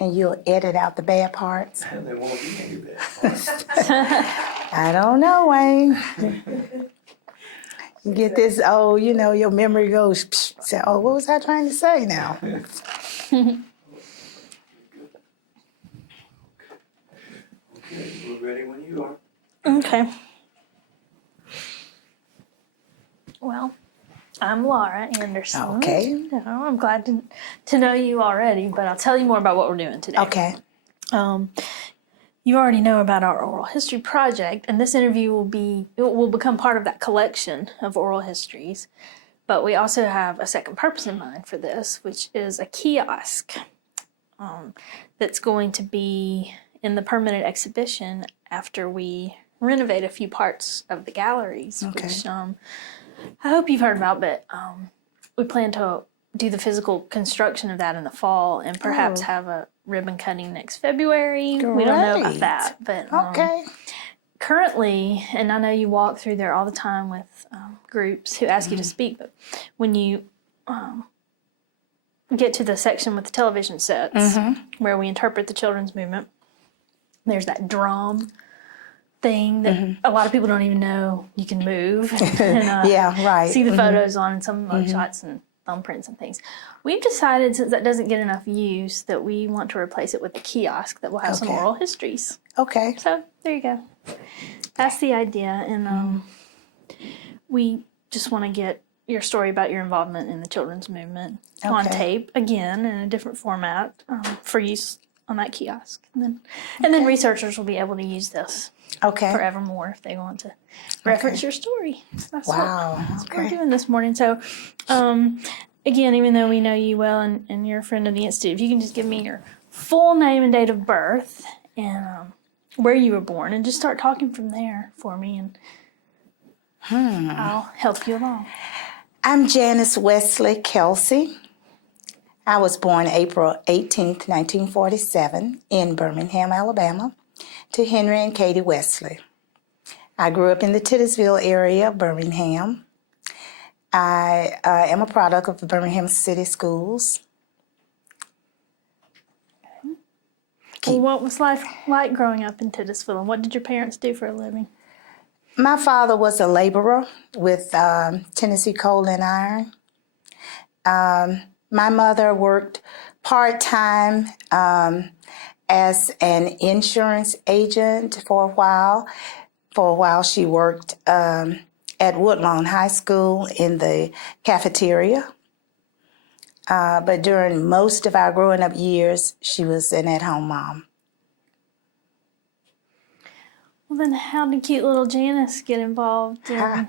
And you'll edit out the bad parts? And there won't be any bad parts. I don't know, Wayne. You get this, your memory goes, psh, say, what was I trying to say now? Okay, we're ready when you are. Okay. Well, I'm Laura Anderson. Okay. I'm glad to know you already, but I'll tell you more about what we're doing today. Okay. You already know about our oral history project, and this interview will become part of that collection of oral histories. But we also have a second purpose in mind for this, which is a kiosk that's going to be in the permanent exhibition after we renovate a few parts of the galleries, which I hope you've heard about, but we plan to do the physical construction of that in the fall and perhaps have a ribbon cutting next February. Great. We don't know about that, but Okay. currently, and I know you walk through there all the time with groups who ask you to speak, but when you get to the section with the television sets where we interpret the children's movement, there's that drum thing that a lot of people don't even know you can move and Yeah, right. see the photos on some mug shots and thumbprints and things. We've decided, since that doesn't get enough use, that we want to replace it with a kiosk that will have some oral histories. Okay. So there you go. That's the idea, and we just want to get your story about your involvement in the children's movement on tape again in a different format for use on that kiosk, and then researchers will be able to use this forevermore if they want to reference your story. So that's what we're doing this morning. So, again, even though we know you well and you're a friend of the Institute, if you can just give me your full name and date of birth and where you were born, and just start talking from there for me, and I'll help you along. I'm Janice Wesley Kelsey. I was born April 18th, 1947 in Birmingham, Alabama, to Henry and Katie Wesley. I grew up in the Titusville area of Birmingham. I am a product of the Birmingham City Schools. Well, what was life like growing up in Titusville, and what did your parents do for a living? My father was a laborer with Tennessee Coal and Iron. My mother worked part-time as an insurance agent for a while. For a while, she worked at Woodlawn High School in the cafeteria. But during most of our growing up years, she was an at-home mom. Well, then how did cute little Janice get involved in a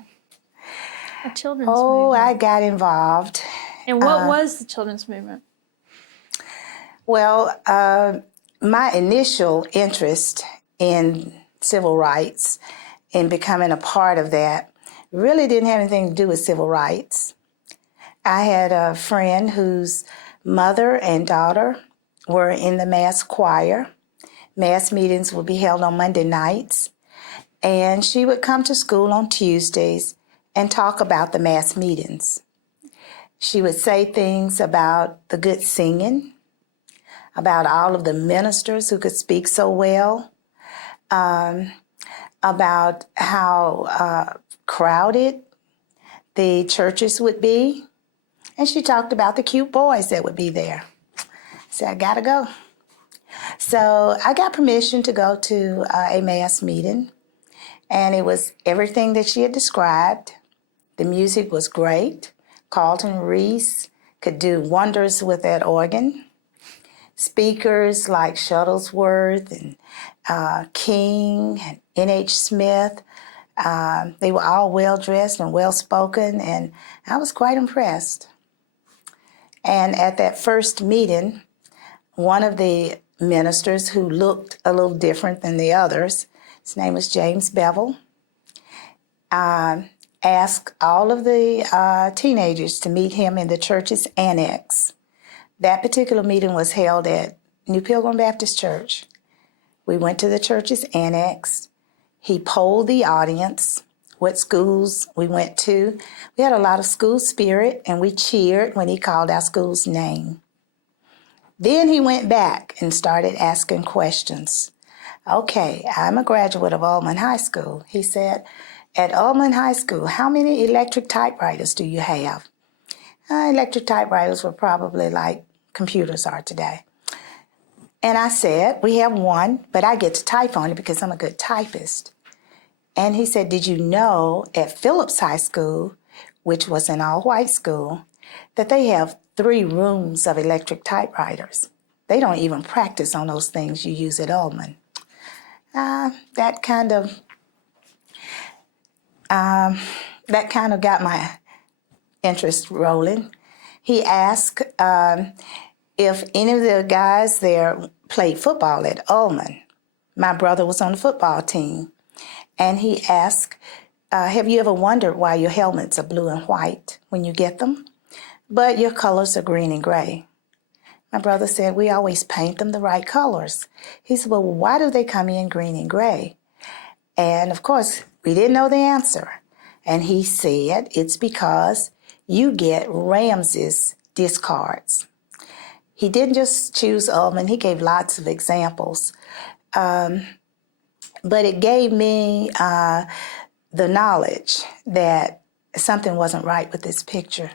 children's movement? Oh, I got involved. And what was the children's movement? Well, my initial interest in civil rights and becoming a part of that really didn't have anything to do with civil rights. I had a friend whose mother and daughter were in the mass choir. Mass meetings would be held on Monday nights, and she would come to school on Tuesdays and talk about the mass meetings. She would say things about the good singing, about all of the ministers who could speak so well, about how crowded the churches would be. And she talked about the cute boys that would be there. I said, I gotta go. So I got permission to go to a mass meeting, and it was everything that she had described. The music was great. Carlton Reese could do wonders with that organ. Speakers like Shuttlesworth and King and N.H. Smith, they were all well-dressed and well-spoken, and I was quite impressed. And at that first meeting, one of the ministers who looked a little different than the others, his name was James Bevel, asked all of the teenagers to meet him in the church's annex. That particular meeting was held at New Pilgrim Baptist Church. We went to the church's annex. He polled the audience, what schools we went to. We had a lot of school spirit, and we cheered when he called our school's name. Then he went back and started asking questions. Okay, I'm a graduate of Ullman High School. He said, at Ullman High School, how many electric typewriters do you have? Electric typewriters were probably like computers are today. And I said, we have one, but I get to type on it because I'm a good typist. And he said, did you know at Phillips High School, which was an all-white school, that they have 3 rooms of electric typewriters? They don't even practice on those things you use at Ullman. That kind of got my interest rolling. He asked if any of the guys there played football at Ullman. My brother was on the football team. And he asked, have you ever wondered why your helmets are blue and white when you get them, but your colors are green and gray? My brother said, we always paint them the right colors. He said, well, why do they come in green and gray? And of course, we didn't know the answer. And he said, it's because you get Ramsey's discards. He didn't just choose Ullman, he gave lots of examples. But it gave me the knowledge that something wasn't right with this picture.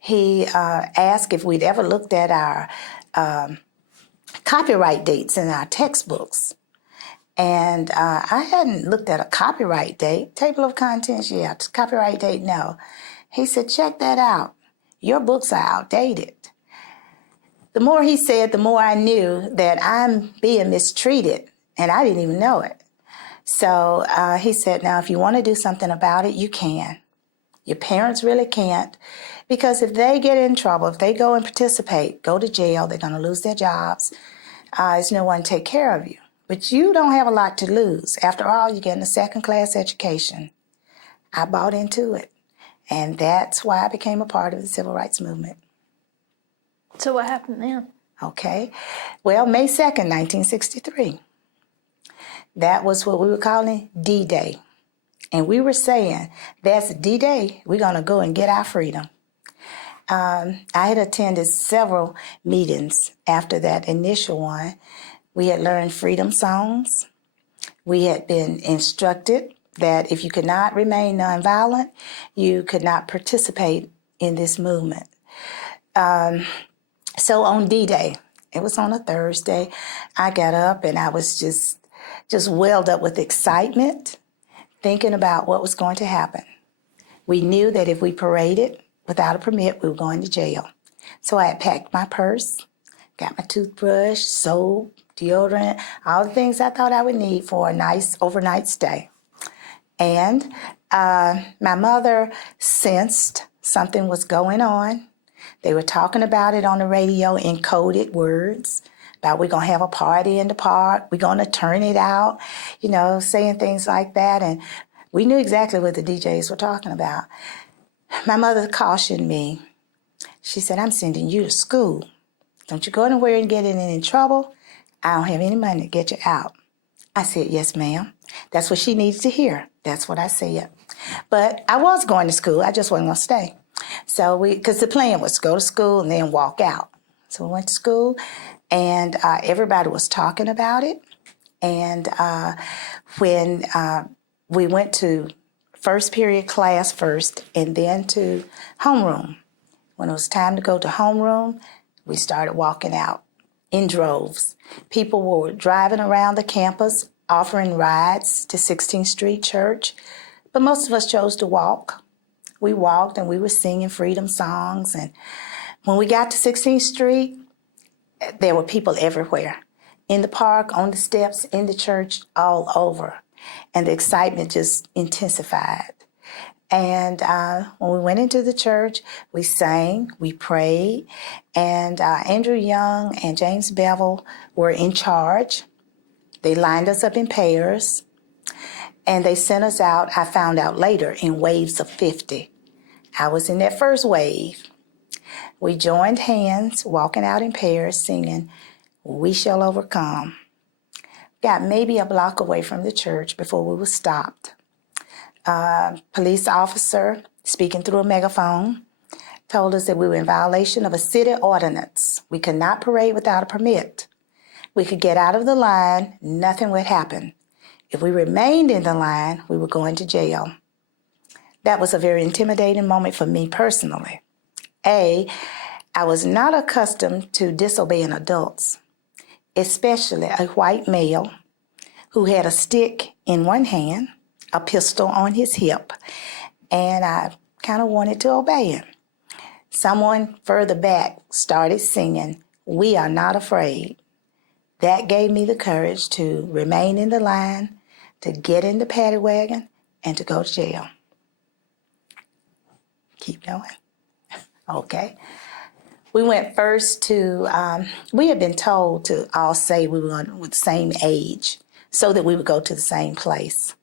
He asked if we'd ever looked at our copyright dates in our textbooks. And I hadn't looked at a copyright date. Table of contents, yeah. Copyright date, no. He said, check that out. Your books are outdated. The more he said, the more I knew that I'm being mistreated, and I didn't even know it. So he said, now, if you want to do something about it, you can. Your parents really can't, because if they get in trouble, if they go and participate, go to jail, they're going to lose their jobs. There's no one to take care of you. But you don't have a lot to lose. After all, you're getting a second-class education. I bought into it, and that's why I became a part of the civil rights movement. So what happened then? Okay. Well, May 2nd, 1963. That was what we were calling D-Day. And we were saying, that's D-Day, we're going to go and get our freedom. I had attended several meetings after that initial one. We had learned freedom songs. We had been instructed that if you could not remain nonviolent, you could not participate in this movement. So on D-Day, it was on a Thursday, I got up and I was just welled up with excitement, thinking about what was going to happen. We knew that if we paraded without a permit, we were going to jail. So I had packed my purse, got my toothbrush, soap, deodorant, all the things I thought I would need for a nice overnight stay. And my mother sensed something was going on. They were talking about it on the radio in coded words, about we're going to have a party in the park, we're going to turn it out, saying things like that. And we knew exactly what the DJs were talking about. My mother cautioned me. She said, I'm sending you to school. Don't you go anywhere and get in any trouble. I don't have any money to get you out. I said, yes, ma'am. That's what she needs to hear. That's what I said. But I was going to school. I just wasn't going to stay. So because the plan was to go to school and then walk out. So we went to school, and everybody was talking about it. And when we went to first period class first and then to homeroom, when it was time to go to homeroom, we started walking out in droves. People were driving around the campus, offering rides to 16th Street Church, but most of us chose to walk. We walked and we were singing freedom songs. And when we got to 16th Street, there were people everywhere. In the park, on the steps, in the church, all over. And the excitement just intensified. And when we went into the church, we sang, we prayed, and Andrew Young and James Bevel were in charge. They lined us up in pairs, and they sent us out, I found out later, in waves of 50. I was in that first wave. We joined hands, walking out in pairs, singing, "We Shall Overcome." Got maybe a block away from the church before we were stopped. Police officer speaking through a megaphone told us that we were in violation of a city ordinance. We could not parade without a permit. We could get out of the line, nothing would happen. If we remained in the line, we were going to jail. That was a very intimidating moment for me personally. I was not accustomed to disobeying adults, especially a white male who had a stick in one hand, a pistol on his hip, and I kind of wanted to obey him. Someone further back started singing, "We Are Not Afraid." That gave me the courage to remain in the line, to get in the paddy wagon, and to go to jail. Keep going. Okay. We went first to, we had been told to all say we were going with the same age so that we would go to the same place.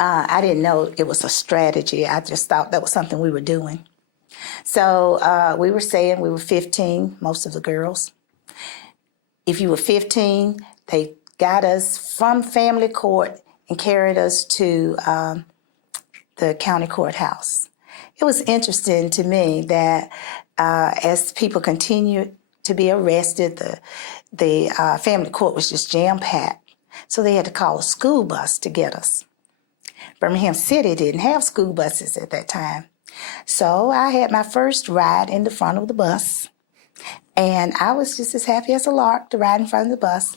I didn't know it was a strategy. I just thought that was something we were doing. So we were saying we were 15, most of the girls. If you were 15, they got us from family court and carried us to the county courthouse. It was interesting to me that as people continued to be arrested, the family court was just jam-packed. So they had to call a school bus to get us. Birmingham City didn't have school buses at that time. So I had my first ride in the front of the bus. And I was just as happy as a lark to ride in front of the bus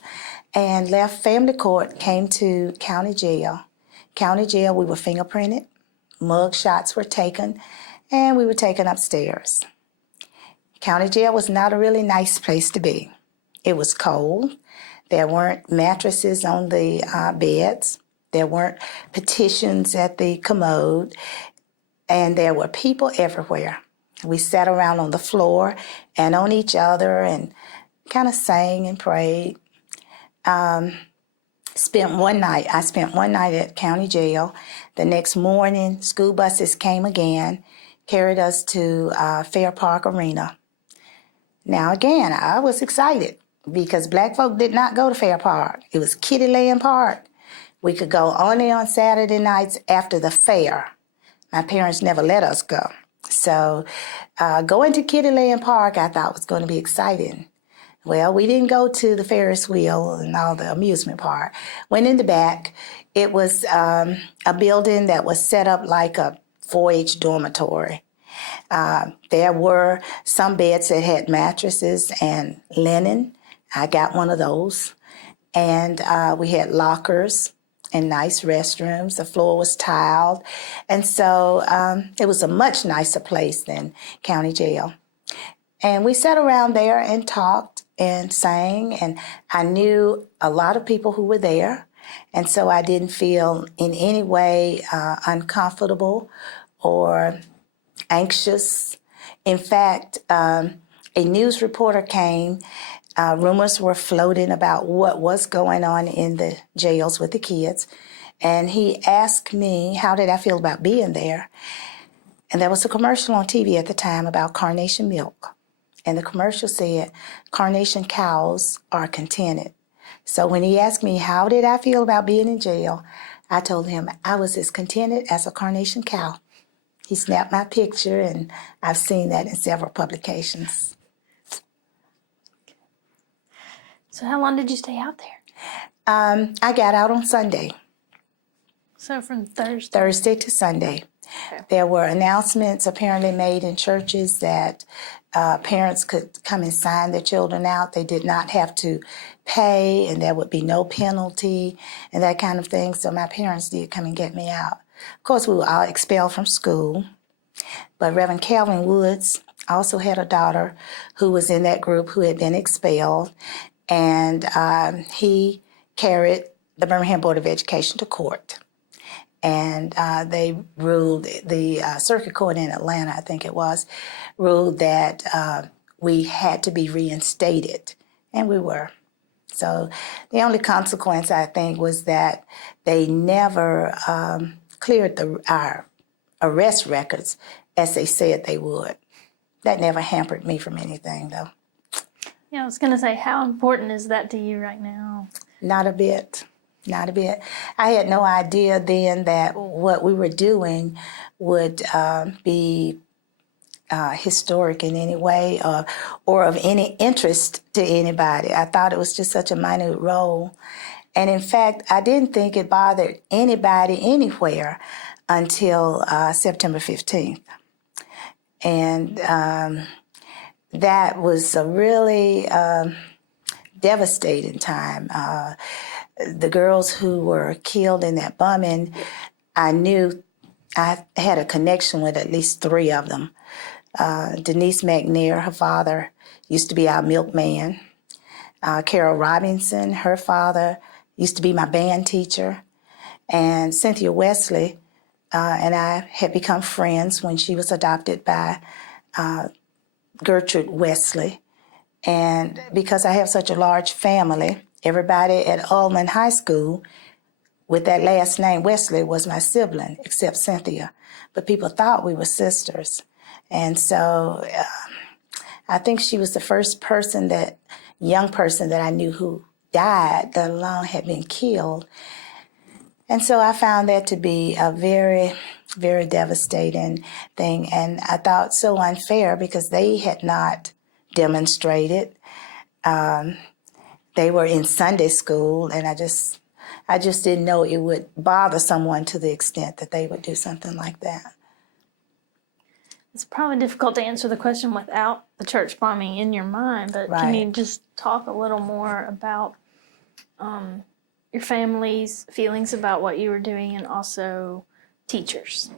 and left family court, came to county jail. County jail, we were fingerprinted, mug shots were taken, and we were taken upstairs. County jail was not a really nice place to be. It was cold. There weren't mattresses on the beds. There weren't petitions at the commode. And there were people everywhere. We sat around on the floor and on each other and kind of sang and prayed. I spent one night at county jail. The next morning, school buses came again, carried us to Fair Park Arena. Now again, I was excited because black folk did not go to Fair Park. It was Kittyland Park. We could go only on Saturday nights after the fair. My parents never let us go. So going to Kittyland Park I thought was going to be exciting. Well, we didn't go to the Ferris wheel and all the amusement park. Went in the back. It was a building that was set up like a 4-H dormitory. There were some beds that had mattresses and linen. I got one of those. And we had lockers and nice restrooms. The floor was tiled. And so it was a much nicer place than county jail. And we sat around there and talked and sang, and I knew a lot of people who were there. And so I didn't feel in any way uncomfortable or anxious. In fact, a news reporter came. Rumors were floating about what was going on in the jails with the kids. And he asked me, how did I feel about being there? And there was a commercial on TV at the time about carnation milk. And the commercial said, carnation cows are contented. So when he asked me, how did I feel about being in jail? I told him I was as contented as a carnation cow. He snapped my picture, and I've seen that in several publications. So how long did you stay out there? I got out on Sunday. So from Thursday? Thursday to Sunday. Okay. There were announcements apparently made in churches that parents could come and sign their children out. They did not have to pay, and there would be no penalty and that kind of thing. So my parents did come and get me out. Of course, we were all expelled from school. But Reverend Calvin Woods also had a daughter who was in that group who had been expelled. And he carried the Birmingham Board of Education to court. And they ruled, the circuit court in Atlanta, I think it was, ruled that we had to be reinstated. And we were. So the only consequence, I think, was that they never cleared our arrest records as they said they would. That never hampered me from anything, though. Yeah, I was going to say, how important is that to you right now? Not a bit. Not a bit. I had no idea then that what we were doing would be historic in any way or of any interest to anybody. I thought it was just such a minute role. And in fact, I didn't think it bothered anybody anywhere until September 15th. And that was a really devastating time. The girls who were killed in that bombing, I knew I had a connection with at least 3 of them. Denise McNair, her father, used to be our milkman. Carol Robinson, her father, used to be my band teacher. And Cynthia Wesley and I had become friends when she was adopted by Gertrude Wesley. And because I have such a large family, everybody at Ullman High School with that last name, Wesley, was my sibling, except Cynthia. But people thought we were sisters. And so I think she was the first young person that I knew who died, let alone had been killed. And so I found that to be a very, very devastating thing. And I thought so unfair because they had not demonstrated. They were in Sunday school, and I just didn't know it would bother someone to the extent that they would do something like that. It's probably difficult to answer the question without the church bombing in your mind, but Can you just talk a little more about your family's feelings about what you were doing and also teachers?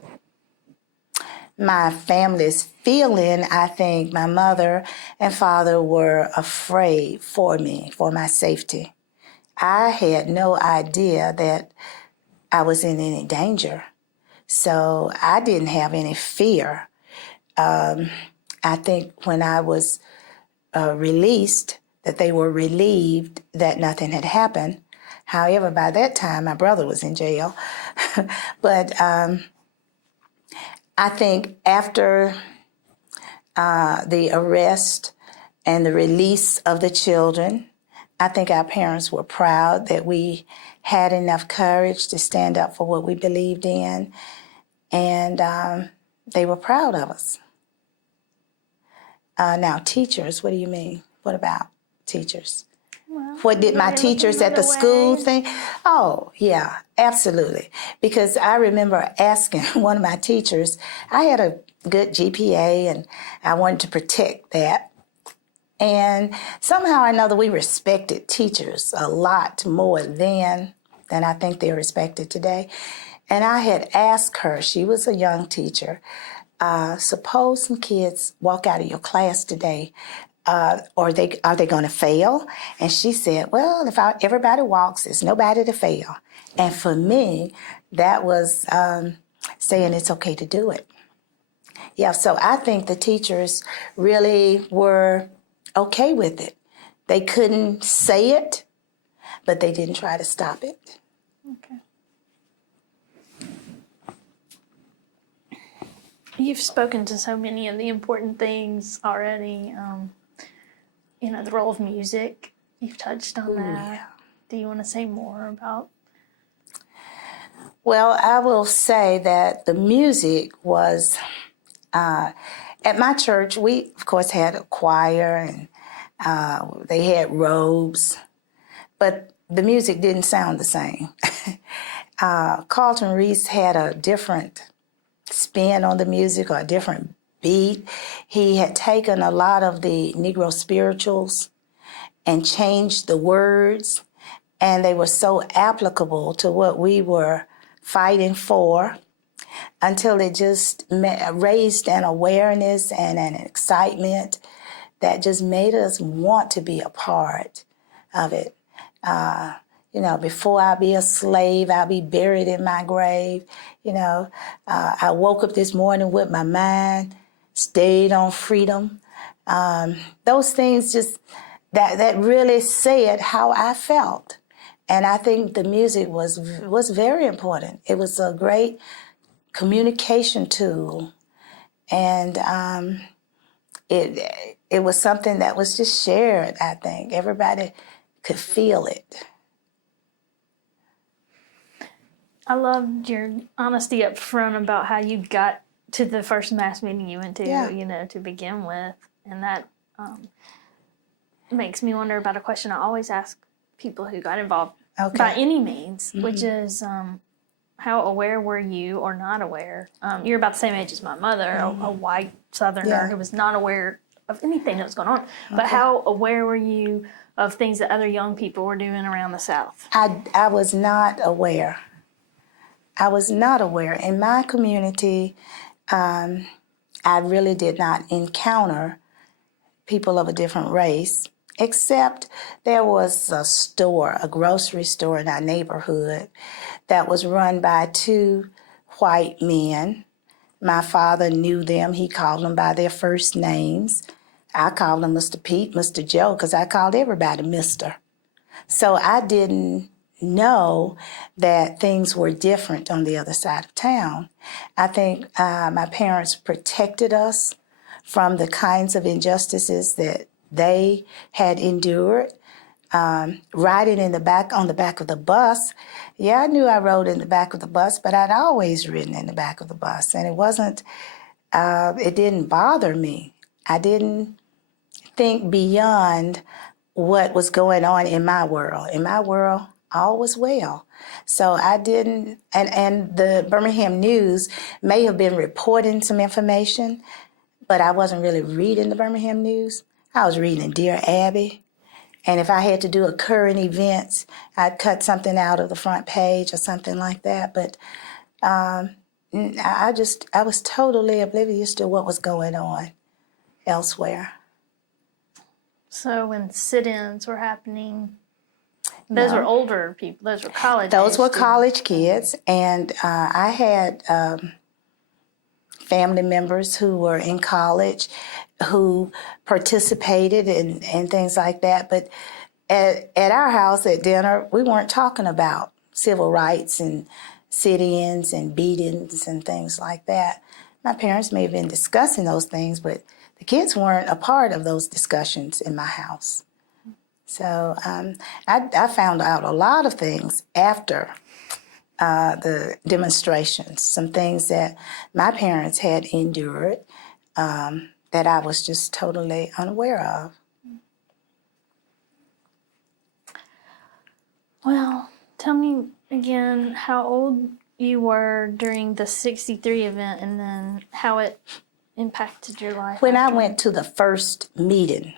My family's feeling, I think my mother and father were afraid for me, for my safety. I had no idea that I was in any danger, so I didn't have any fear. I think when I was released, that they were relieved that nothing had happened. However, by that time, my brother was in jail. But I think after the arrest and the release of the children, I think our parents were proud that we had enough courage to stand up for what we believed in, and they were proud of us. Now, teachers, what do you mean? What about teachers? Well, What did my teachers at the school think? Oh, yeah, absolutely. Because I remember asking one of my teachers, I had a good GPA and I wanted to protect that. And somehow or another, we respected teachers a lot more then than I think they're respected today. And I had asked her, she was a young teacher, suppose some kids walk out of your class today, are they going to fail? And she said, well, if everybody walks, there's nobody to fail. And for me, that was saying it's okay to do it. Yeah, so I think the teachers really were okay with it. They couldn't say it, but they didn't try to stop it. Okay. You've spoken to so many of the important things already. The role of music. You've touched on that. Yeah. Do you want to say more about? Well, I will say that the music was, at my church, we, of course, had a choir and they had robes, but the music didn't sound the same. Carlton Reese had a different spin on the music or a different beat. He had taken a lot of the Negro spirituals and changed the words, and they were so applicable to what we were fighting for until it just raised an awareness and an excitement that just made us want to be a part of it. Before I be a slave, I'll be buried in my grave. I woke up this morning with my mind stayed on freedom. Those things just, that really said how I felt. And I think the music was very important. It was a great communication tool. And it was something that was just shared, I think. Everybody could feel it. I loved your honesty up front about how you got to the first mass meeting you went to, Yeah. to begin with. And that makes me wonder about a question I always ask people who got involved by any means, which is how aware were you or not aware? You're about the same age as my mother, a white Southerner who was not aware of anything that was going on. But how aware were you of things that other young people were doing around the South? I was not aware. I was not aware. In my community, I really did not encounter people of a different race, except there was a grocery store in our neighborhood that was run by two white men. My father knew them. He called them by their first names. I called them Mr. Pete, Mr. Joe, because I called everybody Mr. So I didn't know that things were different on the other side of town. I think my parents protected us from the kinds of injustices that they had endured. Riding on the back of the bus, I knew I rode in the back of the bus, but I'd always ridden in the back of the bus, and it didn't bother me. I didn't think beyond what was going on in my world. In my world, all was well. So I didn't, and the Birmingham News may have been reporting some information, but I wasn't really reading the Birmingham News. I was reading Dear Abby. And if I had to do a current events, I'd cut something out of the front page or something like that. But I was totally oblivious to what was going on elsewhere. So when sit-ins were happening, those were older people. Those were college. Those were college kids, and I had family members who were in college who participated in things like that. But at our house at dinner, we weren't talking about civil rights and sit-ins and beatings and things like that. My parents may have been discussing those things, but the kids weren't a part of those discussions in my house. So I found out a lot of things after the demonstrations, some things that my parents had endured that I was just totally unaware of. Well, tell me again how old you were during the 63 event and then how it impacted your life. When I went to the first meeting,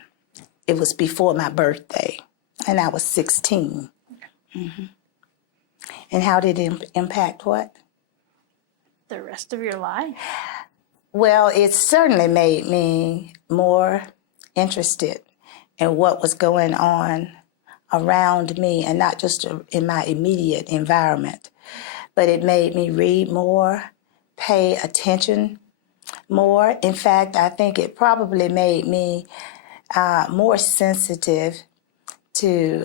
it was before my birthday, and I was 16. Mm-hmm. And how did it impact what? The rest of your life? Well, it certainly made me more interested in what was going on around me, and not just in my immediate environment, but it made me read more, pay attention more. In fact, I think it probably made me more sensitive to,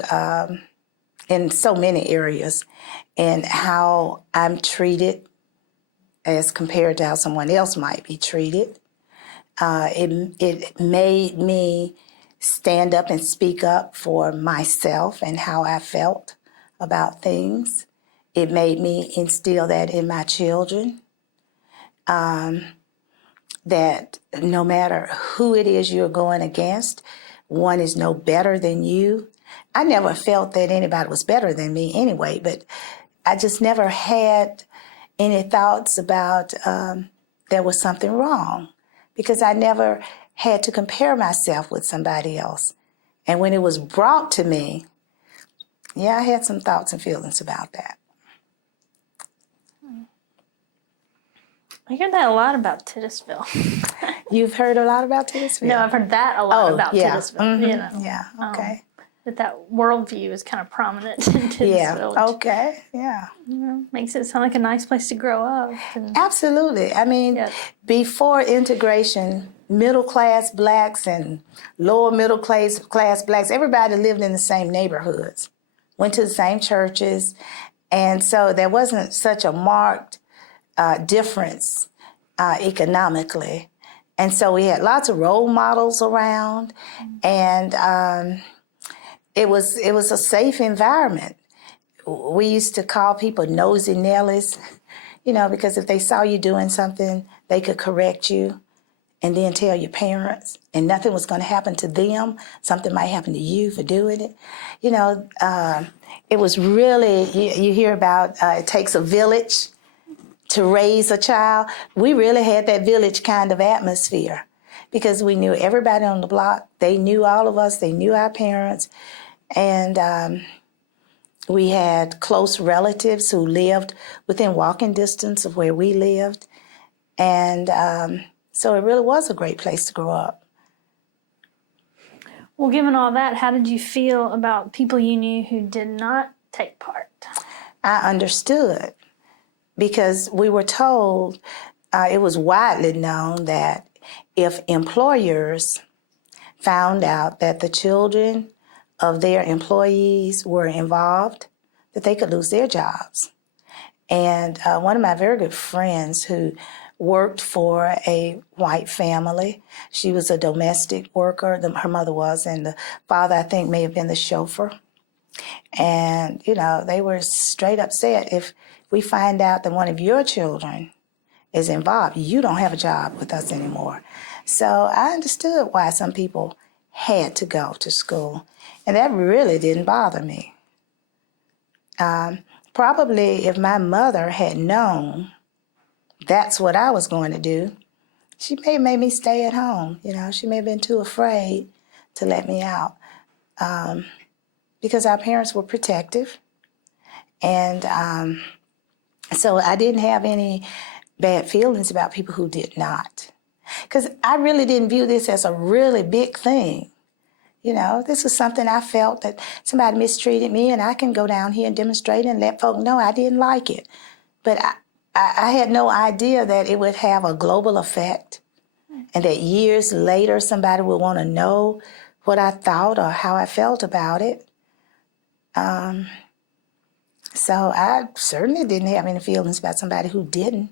in so many areas, and how I'm treated as compared to how someone else might be treated. It made me stand up and speak up for myself and how I felt about things. It made me instill that in my children, that no matter who it is you're going against, one is no better than you. I never felt that anybody was better than me anyway, but I just never had any thoughts about there was something wrong, because I never had to compare myself with somebody else. And when it was brought to me, I had some thoughts and feelings about that. I hear that a lot about Titusville. You've heard a lot about Titusville? No, I've heard that a lot about Titusville. Mm-hmm. Yeah, okay. That worldview is kind of prominent in Titusville. Yeah, okay, yeah. Makes it sound like a nice place to grow up. Absolutely. I mean, before integration, middle-class blacks and lower middle-class blacks, everybody lived in the same neighborhoods, went to the same churches, and so there wasn't such a marked difference economically. And so we had lots of role models around, and it was a safe environment. We used to call people nosy Nellies. because if they saw you doing something, they could correct you and then tell your parents, and nothing was going to happen to them. Something might happen to you for doing it. It was really, you hear about it takes a village to raise a child. We really had that village kind of atmosphere because we knew everybody on the block. They knew all of us. They knew our parents. And we had close relatives who lived within walking distance of where we lived. And so it really was a great place to grow up. Well, given all that, how did you feel about people you knew who did not take part? I understood because we were told, it was widely known that if employers found out that the children of their employees were involved, that they could lose their jobs. And one of my very good friends who worked for a white family, she was a domestic worker, her mother was, and the father, I think, may have been the chauffeur. And, they were straight upset. If we find out that one of your children is involved, you don't have a job with us anymore. So I understood why some people had to go to school. And that really didn't bother me. Probably if my mother had known that's what I was going to do, she may have made me stay at home. She may have been too afraid to let me out. Because our parents were protective. And so I didn't have any bad feelings about people who did not. Because I really didn't view this as a really big thing. This was something I felt that somebody mistreated me, and I can go down here and demonstrate and let folk know I didn't like it. But I had no idea that it would have a global effect and that years later somebody would want to know what I thought or how I felt about it. So I certainly didn't have any feelings about somebody who didn't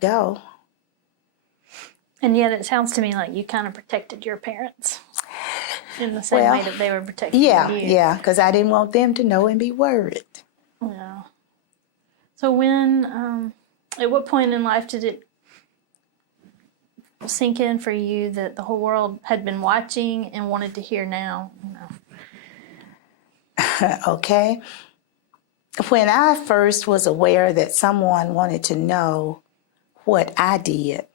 go. And yet it sounds to me like you kind of protected your parents in the same way that they were protecting you. Yeah, because I didn't want them to know and be worried. Yeah. So when, at what point in life did it sink in for you that the whole world had been watching and wanted to hear now? Okay. When I first was aware that someone wanted to know what I did,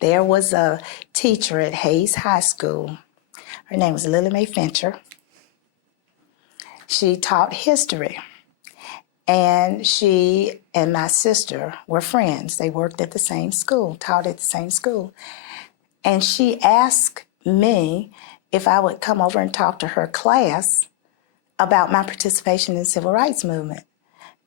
there was a teacher at Hayes High School. Her name was Lily Mae Fincher. She taught history. And she and my sister were friends. They worked at the same school, taught at the same school. And she asked me if I would come over and talk to her class about my participation in the civil rights movement.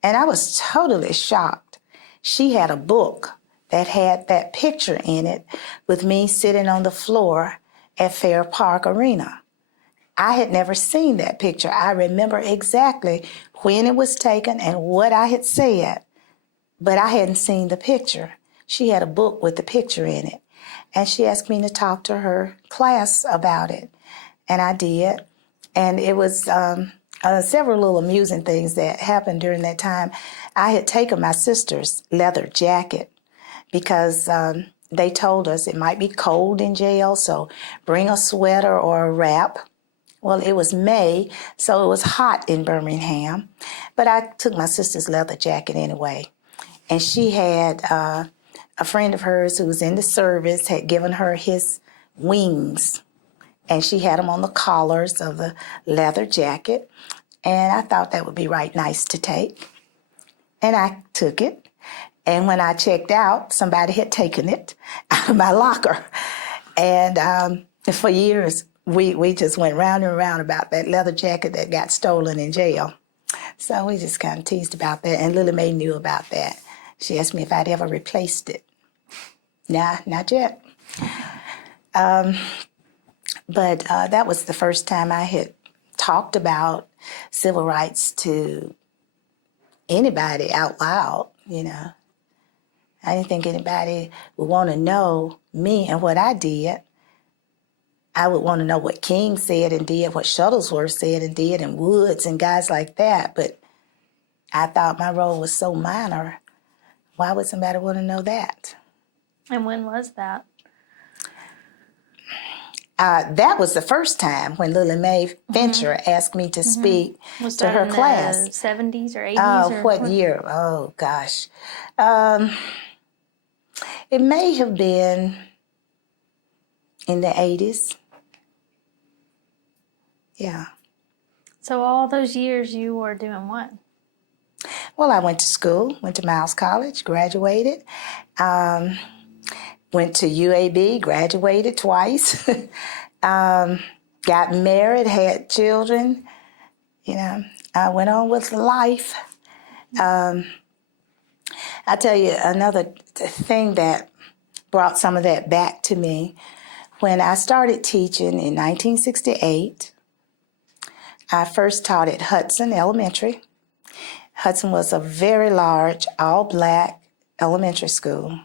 And I was totally shocked. She had a book that had that picture in it with me sitting on the floor at Fair Park Arena. I had never seen that picture. I remember exactly when it was taken and what I had said, but I hadn't seen the picture. She had a book with the picture in it, and she asked me to talk to her class about it, and I did. And it was several little amusing things that happened during that time. I had taken my sister's leather jacket because they told us it might be cold in jail, so bring a sweater or a wrap. Well, it was May, so it was hot in Birmingham, but I took my sister's leather jacket anyway. And she had a friend of hers who was in the service had given her his wings, and she had them on the collars of the leather jacket, and I thought that would be right nice to take. And I took it, and when I checked out, somebody had taken it out of my locker. And for years, we just went round and round about that leather jacket that got stolen in jail. So we just kind of teased about that, and Lily Mae knew about that. She asked me if I'd ever replaced it. Nah, not yet. But that was the first time I had talked about civil rights to anybody out loud, I didn't think anybody would want to know me and what I did. I would want to know what King said and did, what Shuttlesworth said and did, and Woods and guys like that. But I thought my role was so minor. why would somebody want to know that? And when was that? That was the first time when Lily Mae Fincher asked me to speak Was to that her in class. the 70s or 80s? Or What year? Oh, gosh. It may have been in the 80s. Yeah. So all those years you were doing what? Well, I went to school, went to Miles College, graduated. Went to UAB, graduated twice. Got married, had children. You know, I went on with life. I'll tell you another thing that brought some of that back to me. When I started teaching in 1968, I first taught at Hudson Elementary. Hudson was a very large, all-black elementary school.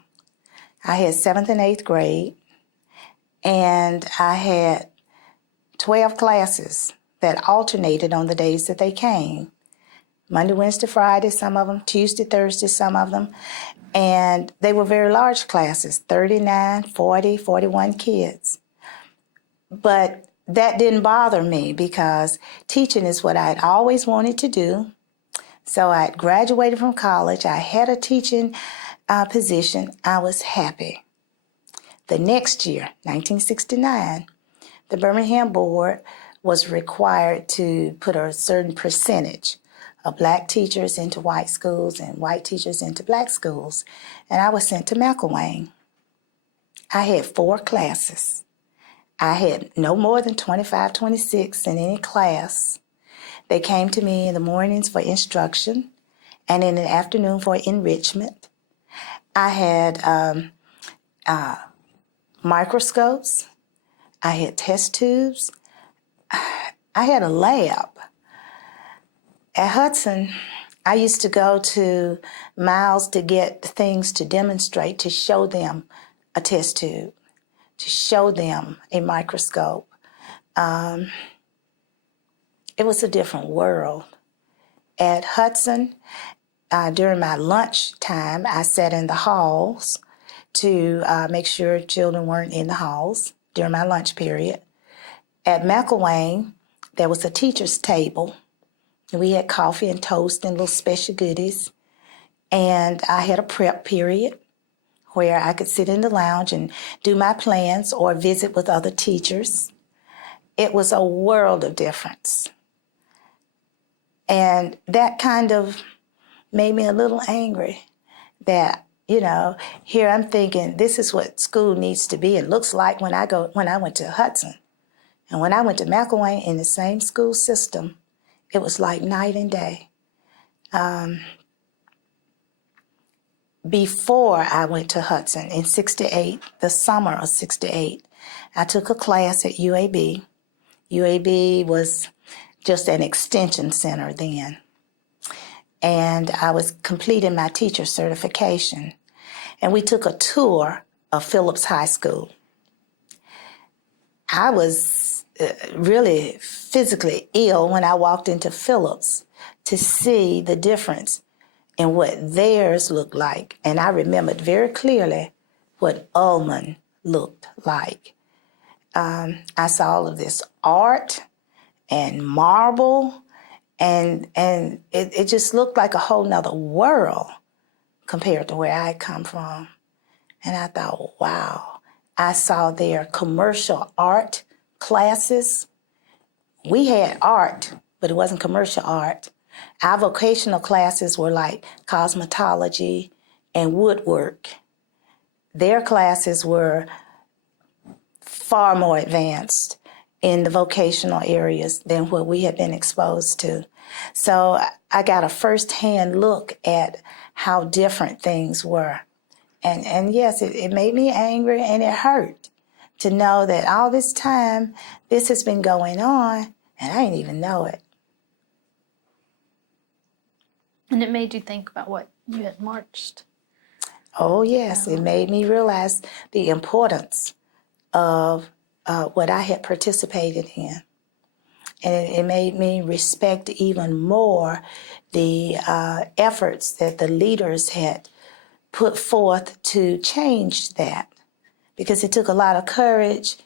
I had 7th and 8th grade, and I had 12 classes that alternated on the days that they came. Monday, Wednesday, Friday, some of them, Tuesday, Thursday, some of them. And they were very large classes, 39, 40, 41 kids. But that didn't bother me because teaching is what I'd always wanted to do. So I graduated from college. I had a teaching position. I was happy. The next year, 1969, the Birmingham board was required to put a certain percentage of black teachers into white schools and white teachers into black schools. And I was sent to McElwain. I had 4 classes. I had no more than 25, 26 in any class. They came to me in the mornings for instruction and in the afternoon for enrichment. I had microscopes. I had test tubes. I had a lab. At Hudson, I used to go to Miles to get things to demonstrate, to show them a test tube, to show them a microscope. It was a different world. At Hudson, during my lunch time, I sat in the halls to make sure children weren't in the halls during my lunch period. At McElwain, there was a teacher's table. We had coffee and toast and little special goodies. And I had a prep period where I could sit in the lounge and do my plans or visit with other teachers. It was a world of difference. And that kind of made me a little angry that, you know, here I'm thinking this is what school needs to be and looks like when I went to Hudson. And when I went to McElwain in the same school system, it was like night and day. Before I went to Hudson in 68, the summer of 68, I took a class at UAB. UAB was just an extension center then. And I was completing my teacher certification. And we took a tour of Phillips High School. I was really physically ill when I walked into Phillips to see the difference in what theirs looked like. And I remembered very clearly what Ullman looked like. I saw all of this art and marble, and it just looked like a whole nother world compared to where I come from. And I thought, wow, I saw their commercial art classes. We had art, but it wasn't commercial art. Our vocational classes were like cosmetology and woodwork. Their classes were far more advanced in the vocational areas than what we had been exposed to. So I got a first-hand look at how different things were. And yes, it made me angry and it hurt to know that all this time this has been going on and I didn't even know it. And it made you think about what you had marched. Oh, yes, it made me realize the importance of what I had participated in. And it made me respect even more the efforts that the leaders had put forth to change that, because it took a lot of courage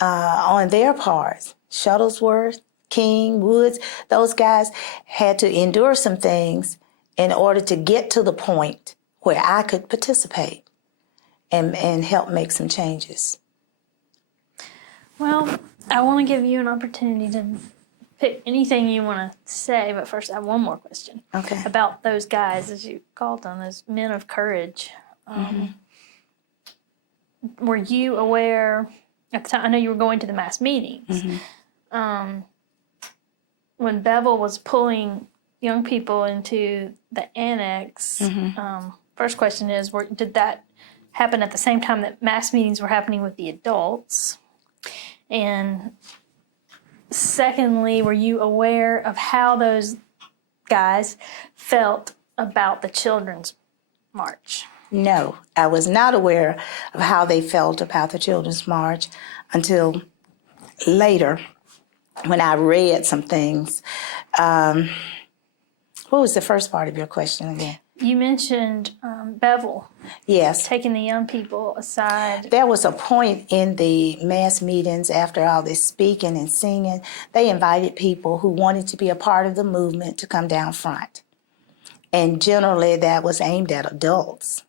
on their part. Shuttlesworth, King, Woods, those guys had to endure some things in order to get to the point where I could participate and help make some changes. Well, I want to give you an opportunity to pick anything you want to say, but first I have one more question. Okay. About those guys, as you called them, those men of courage. Were you aware at the time? I know you were going to the mass meetings. When Bevel was pulling young people into the annex, first question is, did that happen at the same time that mass meetings were happening with the adults? And secondly, were you aware of how those guys felt about the children's march? No, I was not aware of how they felt about the Children's March until later when I read some things. What was the first part of your question again? You mentioned Bevel. Yes. Taking the young people aside. There was a point in the mass meetings after all this speaking and singing, they invited people who wanted to be a part of the movement to come down front. And generally that was aimed at adults.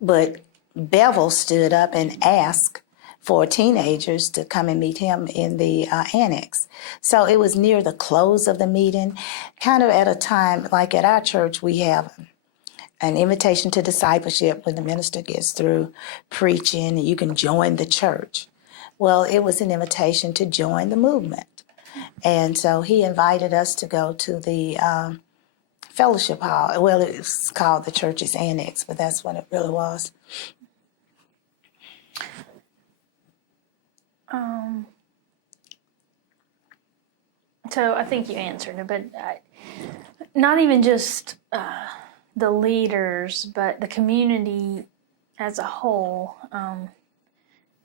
But Bevel stood up and asked for teenagers to come and meet him in the annex. So it was near the close of the meeting, kind of at a time, like at our church, we have an invitation to discipleship when the minister gets through preaching and you can join the church. Well, it was an invitation to join the movement. And so he invited us to go to the fellowship hall. Well, it was called the church's annex, but that's what it really was. So I think you answered it, but not even just the leaders, but the community as a whole.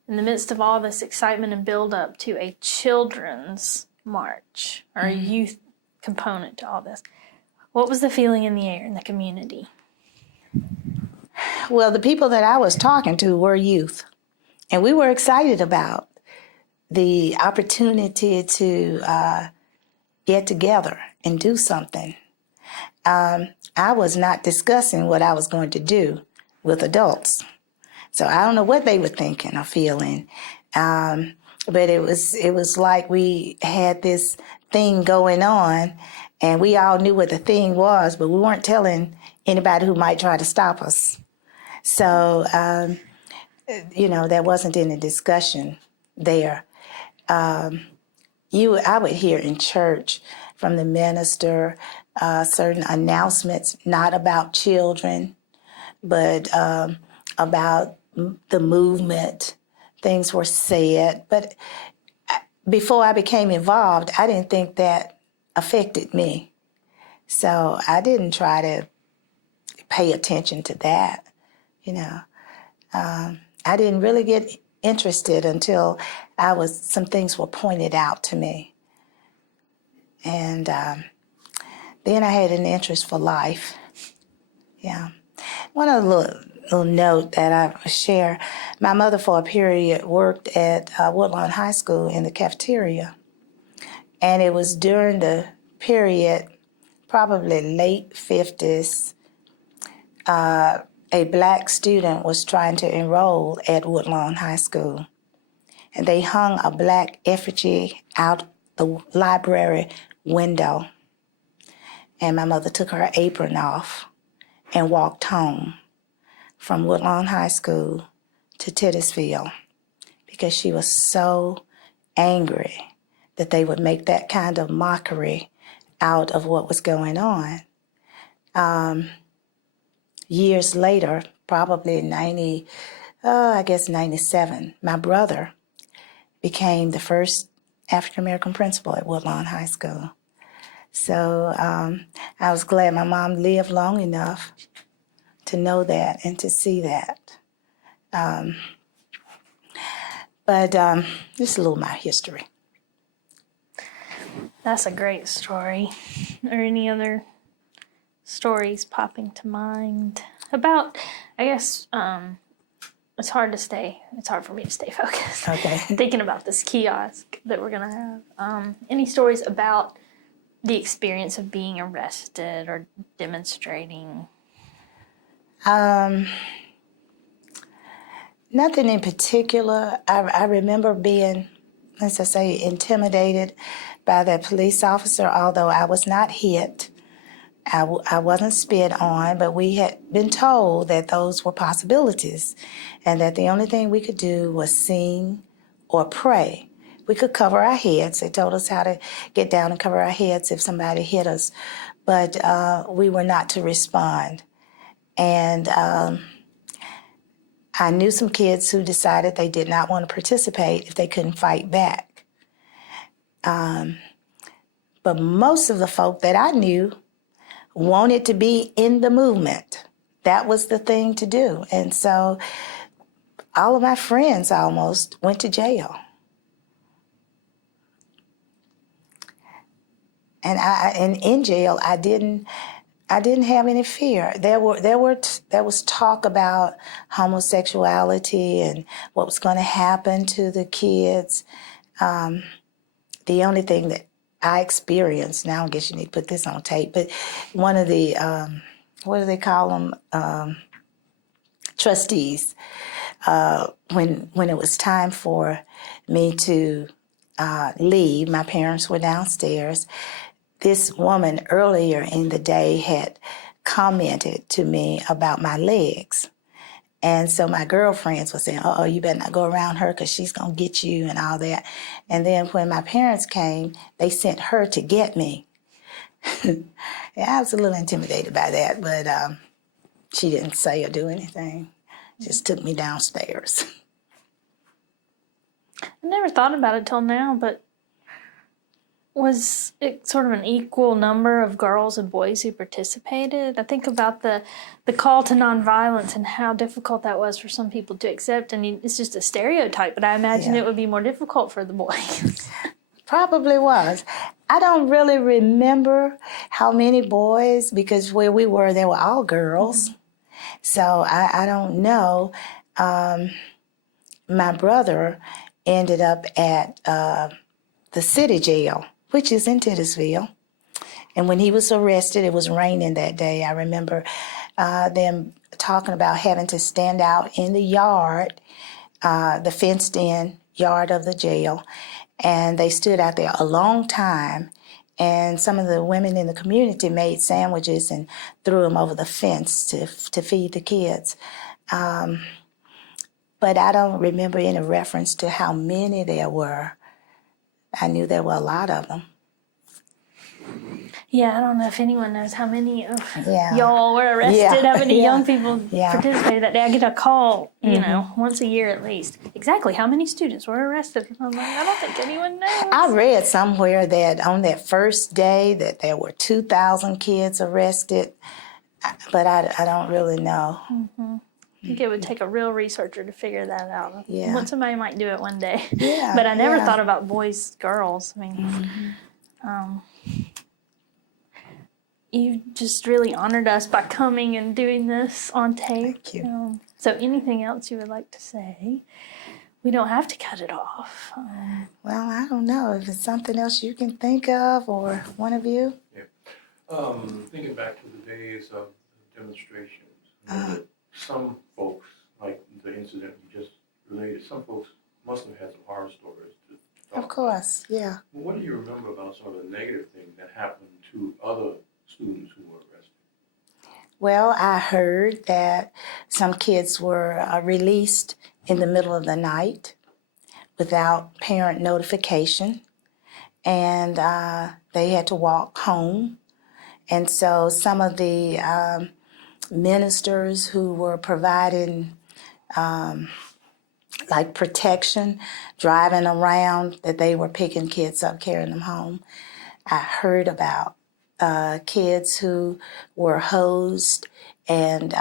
In the midst of all this excitement and build up to a children's march or a youth component to all this, what was the feeling in the air in the community? Well, the people that I was talking to were youth, and we were excited about the opportunity to get together and do something. I was not discussing what I was going to do with adults, so I don't know what they were thinking or feeling. But it was like we had this thing going on, and we all knew what the thing was, but we weren't telling anybody who might try to stop us. So, there wasn't any discussion there. I would hear in church from the minister certain announcements, not about children, but about the movement. Things were said. But before I became involved, I didn't think that affected me. So I didn't try to pay attention to that, I didn't really get interested until some things were pointed out to me. And then I had an interest for life. Yeah. One other little note that I share, my mother for a period worked at Woodlawn High School in the cafeteria. And it was during the period, probably late 50s, a black student was trying to enroll at Woodlawn High School. And they hung a black effigy out the library window. And my mother took her apron off and walked home from Woodlawn High School to Titusville because she was so angry that they would make that kind of mockery out of what was going on. Years later, probably 97, my brother became the first African-American principal at Woodlawn High School. So I was glad my mom lived long enough to know that and to see that. But just a little of my history. That's a great story. Are any other stories popping to mind About, I guess, it's hard for me to stay focused. Okay. Thinking about this kiosk that we're going to have. Any stories about the experience of being arrested or demonstrating? Nothing in particular. I remember being, as I say, intimidated by that police officer, although I was not hit. I wasn't spit on, but we had been told that those were possibilities and that the only thing we could do was sing or pray. We could cover our heads. They told us how to get down and cover our heads if somebody hit us, but we were not to respond. And I knew some kids who decided they did not want to participate if they couldn't fight back. But most of the folk that I knew wanted to be in the movement. That was the thing to do. And so all of my friends almost went to jail. And in jail, I didn't have any fear. There was talk about homosexuality and what was going to happen to the kids. The only thing that I experienced, now I guess you need to put this on tape, but one of the, what do they call them, trustees, when it was time for me to leave, my parents were downstairs. This woman earlier in the day had commented to me about my legs. And so my girlfriends were saying, oh, you better not go around her because she's going to get you and all that. And then when my parents came, they sent her to get me. Yeah, I was a little intimidated by that, but she didn't say or do anything. Just took me downstairs. I never thought about it till now, but was it sort of an equal number of girls and boys who participated? I think about the call to nonviolence and how difficult that was for some people to accept. I mean, it's just a stereotype, but I imagine it would be more difficult for the boys. Probably was. I don't really remember how many boys, because where we were, they were all girls. Mm-hmm. So I don't know. My brother ended up at the city jail, which is in Titusville. And when he was arrested, it was raining that day. I remember them talking about having to stand out in the yard, the fenced-in yard of the jail. And they stood out there a long time. And some of the women in the community made sandwiches and threw them over the fence to feed the kids. But I don't remember any reference to how many there were. I knew there were a lot of them. Yeah, I don't know if anyone knows how many of y'all were arrested, how many young people participated that day. I get a call, you know, once a year at least. Exactly how many students were arrested? And I'm like, I don't think anyone knows. I read somewhere that on that first day that there were 2,000 kids arrested, but I don't really know. Mm-hmm. I think it would take a real researcher to figure that out. Yeah. Somebody might do it one day. Yeah, but I never thought about boys, girls. I mean, you just really honored us by coming and doing this on tape. Thank you. So anything else you would like to say? We don't have to cut it off. Well, I don't know. If it's something else you can think of, or one of you? Yeah. Thinking back to the days of demonstrations, some folks, like the incident you just related, some folks must have had some horror stories to talk Of course, yeah. What do you remember about some of the negative things that happened to other students who were arrested? Well, I heard that some kids were released in the middle of the night without parent notification, and they had to walk home. And so some of the ministers who were providing like protection, driving around, that they were picking kids up, carrying them home. I heard about kids who were hosed and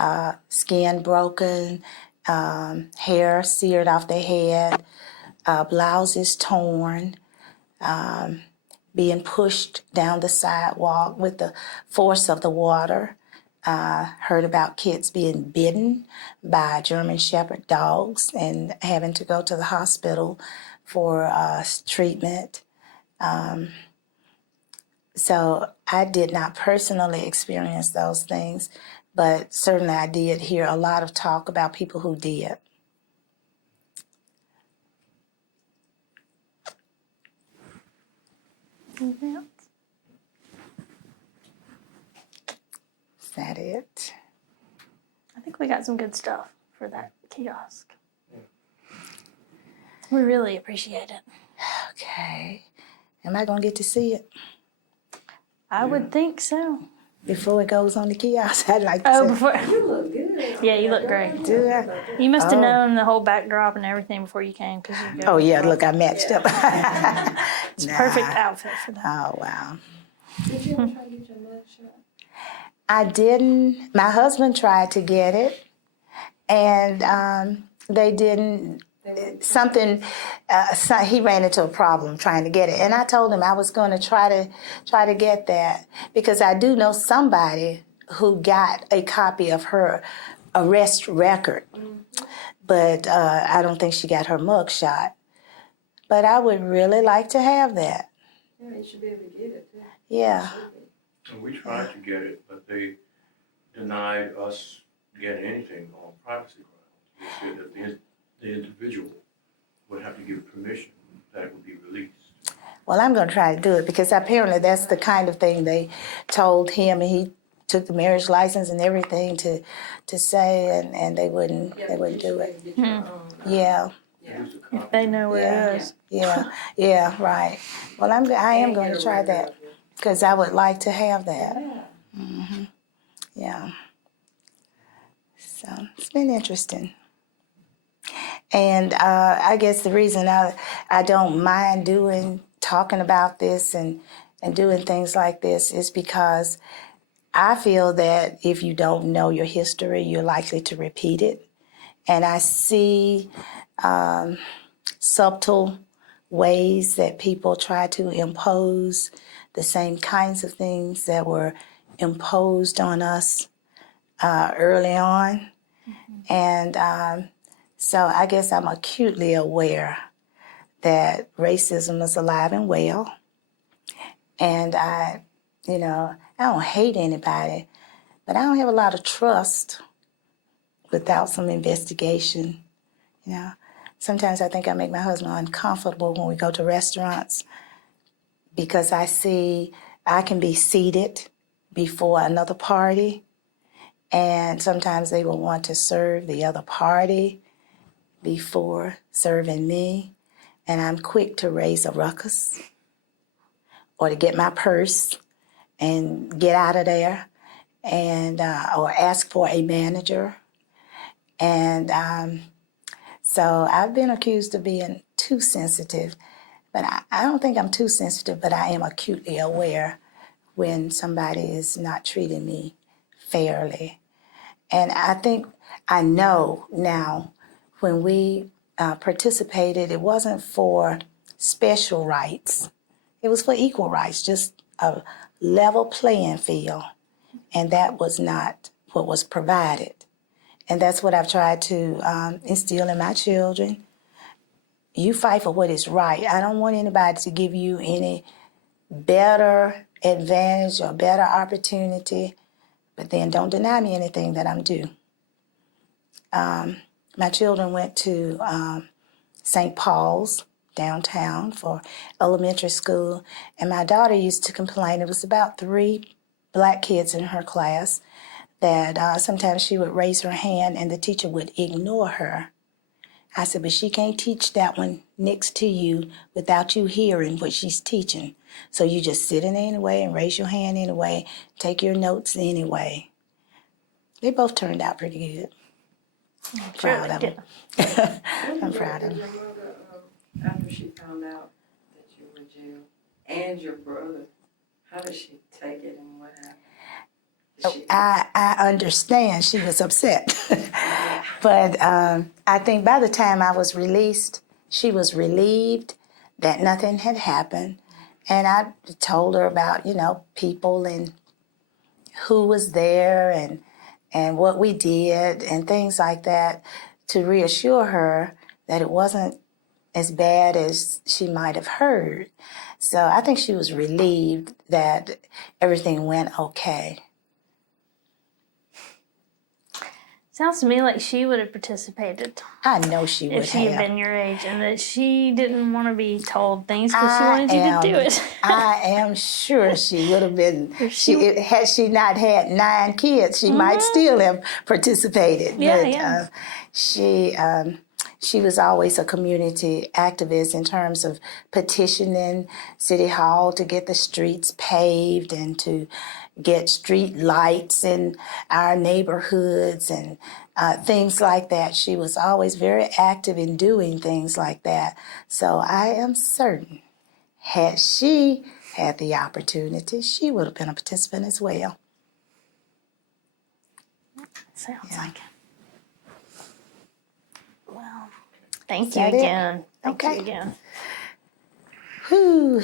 skin broken, hair seared off their head, blouses torn, being pushed down the sidewalk with the force of the water. heard about kids being bitten by German Shepherd dogs and having to go to the hospital for treatment. So I did not personally experience those things, but certainly I did hear a lot of talk about people who did. Anything else? Is that it? I think we got some good stuff for that kiosk. We really appreciate it. Okay. Am I going to get to see it I would think so. before it goes on the kiosk? I'd like to Oh, see. before. You look good. Yeah, you look great. Do I? You must have Oh. known the whole backdrop and everything before you came, because you go. Oh, yeah, look, I matched up. It's a perfect outfit for that. Oh, wow. Did you ever try to get your mug shot? I didn't. My husband tried to get it, and they didn't. Something, he ran into a problem trying to get it, and I told him I was going to try to get that because I do know somebody who got a copy of her arrest record, but I don't think she got her mug shot. But I would really like to have that. Yeah, you should be able to get it too. Yeah. And we tried to get it, but they denied us getting anything on privacy grounds. They said that the individual would have to give permission that it would be released. Well, I'm going to try to do it because apparently that's the kind of thing they told him, and he took the marriage license and everything to say, and they wouldn't do it. Get your own. Yeah, Produce a copy. If they know where Yeah. it is. yeah, right. Well, I am going to try that because I would like to have that. Yeah. Yeah. So it's been interesting. And I guess the reason I don't mind talking about this and doing things like this is because I feel that if you don't know your history, you're likely to repeat it. And I see subtle ways that people try to impose the same kinds of things that were imposed on us early on. And so I guess I'm acutely aware that racism is alive and well. And I don't hate anybody, but I don't have a lot of trust without some investigation. Sometimes I think I make my husband uncomfortable when we go to restaurants because I see I can be seated before another party, and sometimes they will want to serve the other party before serving me, and I'm quick to raise a ruckus or to get my purse and get out of there, and or ask for a manager. And so I've been accused of being too sensitive, but I don't think I'm too sensitive, but I am acutely aware when somebody is not treating me fairly. And I think I know now when we participated, it wasn't for special rights. It was for equal rights, just a level playing field. And that was not what was provided. And that's what I've tried to instill in my children. You fight for what is right. I don't want anybody to give you any better advantage or better opportunity, but then don't deny me anything that I'm due. My children went to St. Paul's downtown for elementary school, and my daughter used to complain. It was about 3 black kids in her class that sometimes she would raise her hand and the teacher would ignore her. I said, but she can't teach that one next to you without you hearing what she's teaching. So you just sit in there anyway and raise your hand anyway, take your notes anyway. They both turned out pretty good. I'm proud of them. I'm proud of them. Your mother, after she found out that you were Jew and your brother, how did she take it and what happened? I understand she was upset. But I think by the time I was released, she was relieved that nothing had happened. And I told her about, people and who was there and what we did and things like that to reassure her that it wasn't as bad as she might have heard. So I think she was relieved that everything went okay. Sounds to me like she would have participated I know she would if she had have. been your age, and that she didn't want to be told things because she wanted you to do it. I am sure she would have been. She- Had she not had 9 kids, she might still have participated. Yeah, but yeah. She was always a community activist in terms of petitioning City Hall to get the streets paved and to get street lights in our neighborhoods and things like that. She was always very active in doing things like that. So I am certain, had she had the opportunity, she would have been a participant as well. Sounds like it. Well, thank Is you that it? again. Thank you Okay. again. Whew.